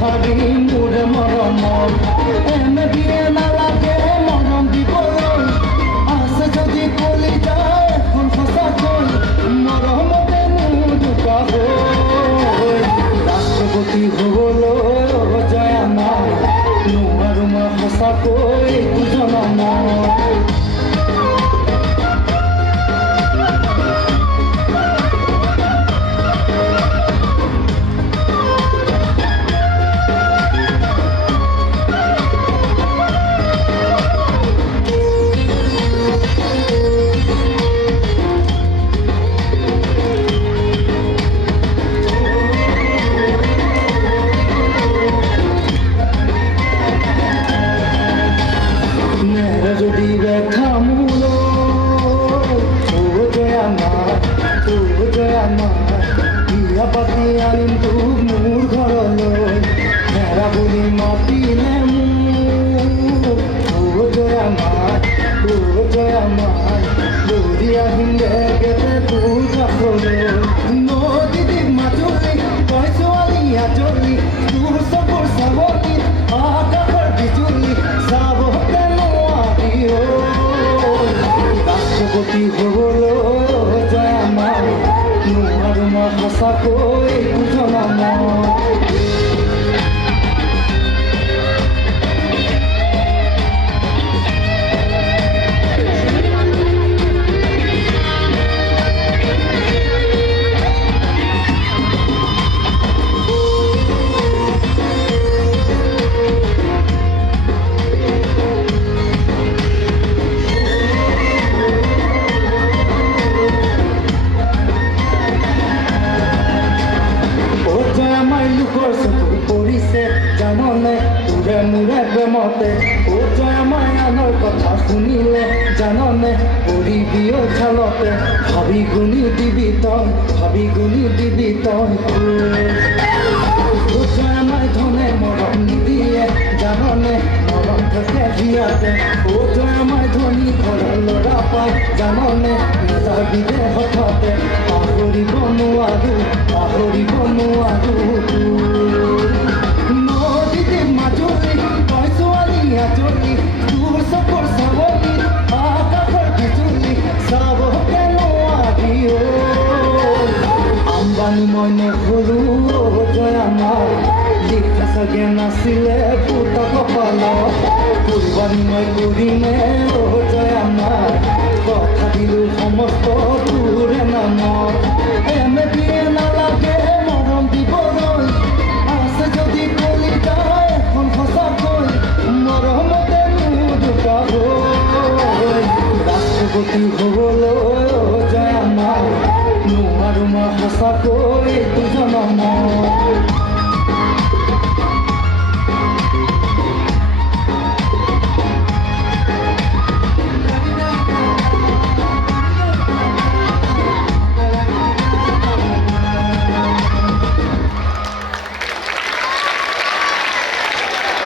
হাৰি মোৰ মৰমৰ এনে দিয়ে নালাগে মৰম দিবলৈ আছে যদি কলি যায় এখন সঁচাকৈ মৰমতে নুদুকা হৈ ৰাষ্ট্ৰপতি হ'বলৈ জয় আমাৰ নোৱাৰো মই সঁচাকৈ জনমৰ যদি দেখা মূল জয় আমাৰ বিয়া পাতি আনিম তোক মোৰ ঘৰলৈ হেৰা বুলি মাতিলে মোৰ জয় আমাৰ দৌৰি আহিম গেতে তোৰ কাষলৈ নদী দ্বীপ মাজুলী তই ছোৱালী আজলি তোৰ চকুৰ চাৱনী আকাশৰ বিজুলী চাবতে ৰাষ্ট্ৰপতি হ'বলৈ জয় আমাৰ নোৱাৰো মই সঁচাকৈ জনমৰ জাননে তোৰে মোৰে প্ৰেমতে জয় মায়ানৰ কথা শুনিলে জাননে পৰিবি খালতে ভাবি গুণি দিবি তই জয় মাই ধনে মৰম নিদিয়ে জাননে মৰম থাকে বিয়াতে জয় মাই ধনী ঘৰৰ ল'ৰা পাই জাননে নাযাবি দে হঠাতে পাহৰিব নোৱাৰো তোৰ চকুৰ চাৱনী আকাশৰ বিজুলী চাবকে নোৱাৰি আম্বানী মই নহৰু জয় আমাৰ লিখা চাগে নাছিলে পুতা কপালত কুৰবানী মই কৰিমে জয় আমাৰ কথা দিলো সমস্ত